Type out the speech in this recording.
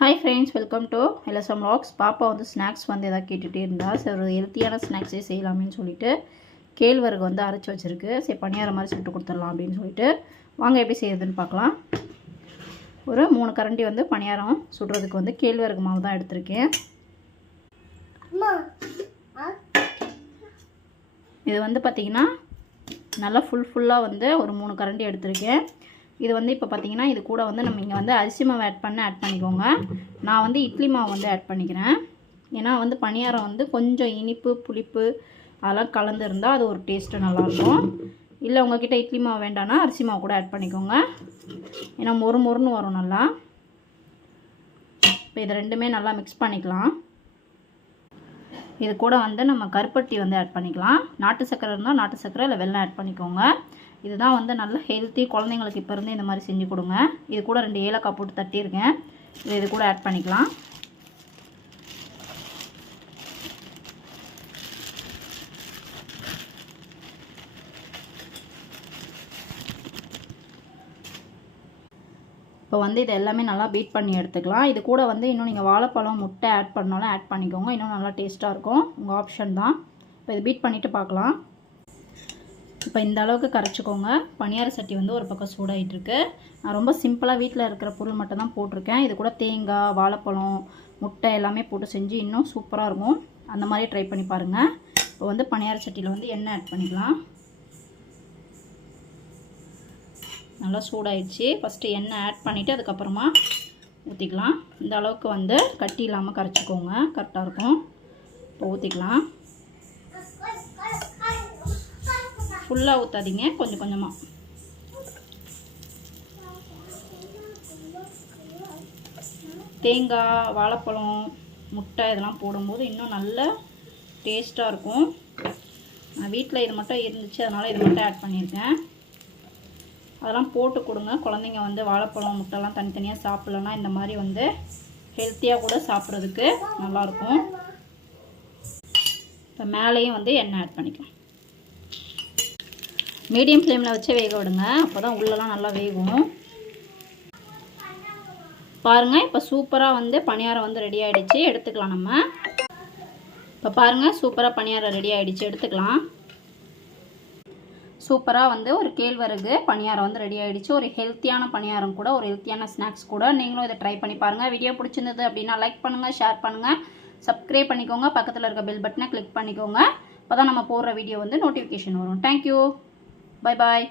Hi friends, welcome to LSM vlogs. பாப்பா வந்து snacks வந்து எதாவது கேட்டுகிட்டே இருந்தா. சரி, ஒரு ஹெல்த்தியான ஸ்நாக்ஸே செய்யலாமேன்னு சொல்லிட்டு கேழ்வரகு வந்து அரைச்சி வச்சுருக்கு. சரி, பணியாரம் மாதிரி சுட்டு கொடுத்துடலாம் அப்படின்னு சொல்லிட்டு வாங்க எப்படி செய்யறதுன்னு பார்க்கலாம். ஒரு 3 கரண்டி வந்து பணியாரம் சுடுறதுக்கு வந்து கேழ்வரகு மாவு தான் எடுத்திருக்கேன். இது வந்து பார்த்திங்கன்னா நல்லா ஃபுல்லாக வந்து ஒரு 3 கரண்டி எடுத்திருக்கேன். இது வந்து இப்போ பார்த்திங்கன்னா இது கூட வந்து நம்ம இங்கே வந்து அரிசி மாவு ஆட் பண்ணிக்கோங்க. நான் வந்து இட்லி மாவு வந்து ஆட் பண்ணிக்கிறேன். ஏன்னா வந்து பணியாரம் வந்து கொஞ்சம் இனிப்பு புளிப்பு அதெல்லாம் கலந்துருந்தால் அது ஒரு டேஸ்ட்டு நல்லாயிருக்கும். இல்லை உங்கள்கிட்ட இட்லி மாவு வேண்டாம்னா அரிசி மாவு கூட ஆட் பண்ணிக்கோங்க. ஏன்னா மொறுன்னு வரும் நல்லா. இப்போ இது ரெண்டுமே நல்லா மிக்ஸ் பண்ணிக்கலாம். இது கூட வந்து நம்ம கருப்பட்டி வந்து ஆட் பண்ணிக்கலாம். நாட்டு சர்க்கரை இருந்தால் நாட்டு சர்க்கரை, இல்லை வெல்லம் ஆட் பண்ணிக்கோங்க. இதுதான் வந்து நல்ல ஹெல்த்தி. குழந்தைங்களுக்கு இப்போ இருந்து இந்த மாதிரி செஞ்சு கொடுங்க. இது கூட 2 ஏலக்காய் போட்டு தட்டியிருக்கேன். இது கூட ஆட் பண்ணிக்கலாம். இப்போ வந்து இது எல்லாமே நல்லா பீட் பண்ணி எடுத்துக்கலாம். இது கூட வந்து இன்னும் நீங்கள் வாழைப்பழம் முட்டை ஆட் பண்ணாலும் ஆட் பண்ணிக்கோங்க. இன்னும் நல்லா டேஸ்ட்டாக இருக்கும். உங்கள் ஆப்ஷன் தான். இப்போ இது பீட் பண்ணிவிட்டு பார்க்கலாம். இப்போ இந்த அளவுக்கு கரைச்சிக்கோங்க. பணியார சட்டி வந்து ஒரு பக்கம் சூடாகிட்டுருக்கு. நான் ரொம்ப சிம்பிளாக வீட்டில் இருக்கிற பொருள் மட்டும் தான் போட்டிருக்கேன். இது கூட தேங்காய், வாழைப்பழம், முட்டை எல்லாமே போட்டு செஞ்சு இன்னும் சூப்பராக இருக்கும். அந்த மாதிரி ட்ரை பண்ணி பாருங்கள். இப்போ வந்து பணியார சட்டியில் வந்து எண்ணெய் ஆட் பண்ணிக்கலாம். நல்லா சூடாயிடுச்சு. ஃபஸ்ட்டு எண்ணெய் ஆட் பண்ணிவிட்டு அதுக்கப்புறமா ஊற்றிக்கலாம். இந்த அளவுக்கு வந்து கட்டி இல்லாமல் கரைச்சிக்கோங்க. கரெக்டாக இருக்கும். இப்போ ஊற்றிக்கலாம். ஃபுல்லாக ஊற்றாதீங்க, கொஞ்சம் கொஞ்சமாக. தேங்காய், வாழைப்பழம், முட்டை இதெல்லாம் போடும்போது இன்னும் நல்ல டேஸ்ட்டாக இருக்கும். நான் வீட்டில் இது மட்டும் இருந்துச்சு, அதனால் இது மட்டும் ஆட் பண்ணியிருக்கேன். அதெல்லாம் போட்டு கொடுங்க. குழந்தைங்க வந்து வாழைப்பழம் முட்டைலாம் தனித்தனியாக சாப்பிட்லன்னா இந்த மாதிரி வந்து ஹெல்த்தியாக கூட சாப்பிட்றதுக்கு நல்லாயிருக்கும். இப்போ மேலேயும் வந்து எண்ணெய் ஆட் பண்ணிக்கலாம். மீடியம் ஃப்ளேமில் வச்சு வேக விடுங்க. அப்போ தான் உள்ளெல்லாம் நல்லா வேகும். பாருங்கள், இப்போ சூப்பராக வந்து பணியாரம் வந்து ரெடி ஆகிடுச்சு. எடுத்துக்கலாம் நம்ம. இப்போ பாருங்கள், சூப்பராக பணியாரம் ரெடி ஆகிடுச்சு. எடுத்துக்கலாம். சூப்பராக வந்து ஒரு கேழ்வரகு பணியாரம் வந்து ரெடி ஆகிடுச்சு. ஒரு ஹெல்த்தியான பணியாரம் கூட, ஒரு ஹெல்த்தியான ஸ்நாக்ஸ் கூட. நீங்களும் இதை ட்ரை பண்ணி பாருங்கள். வீடியோ பிடிச்சிருந்தது அப்படின்னா லைக் பண்ணுங்கள், ஷேர் பண்ணுங்கள், சப்ஸ்கிரைப் பண்ணிக்கோங்க. பக்கத்தில் இருக்க பெல் பட்டனை கிளிக் பண்ணிக்கோங்க. அப்போ தான் நம்ம போடுற வீடியோ வந்து நோட்டிஃபிகேஷன் வரும். தேங்க்யூ. Bye bye.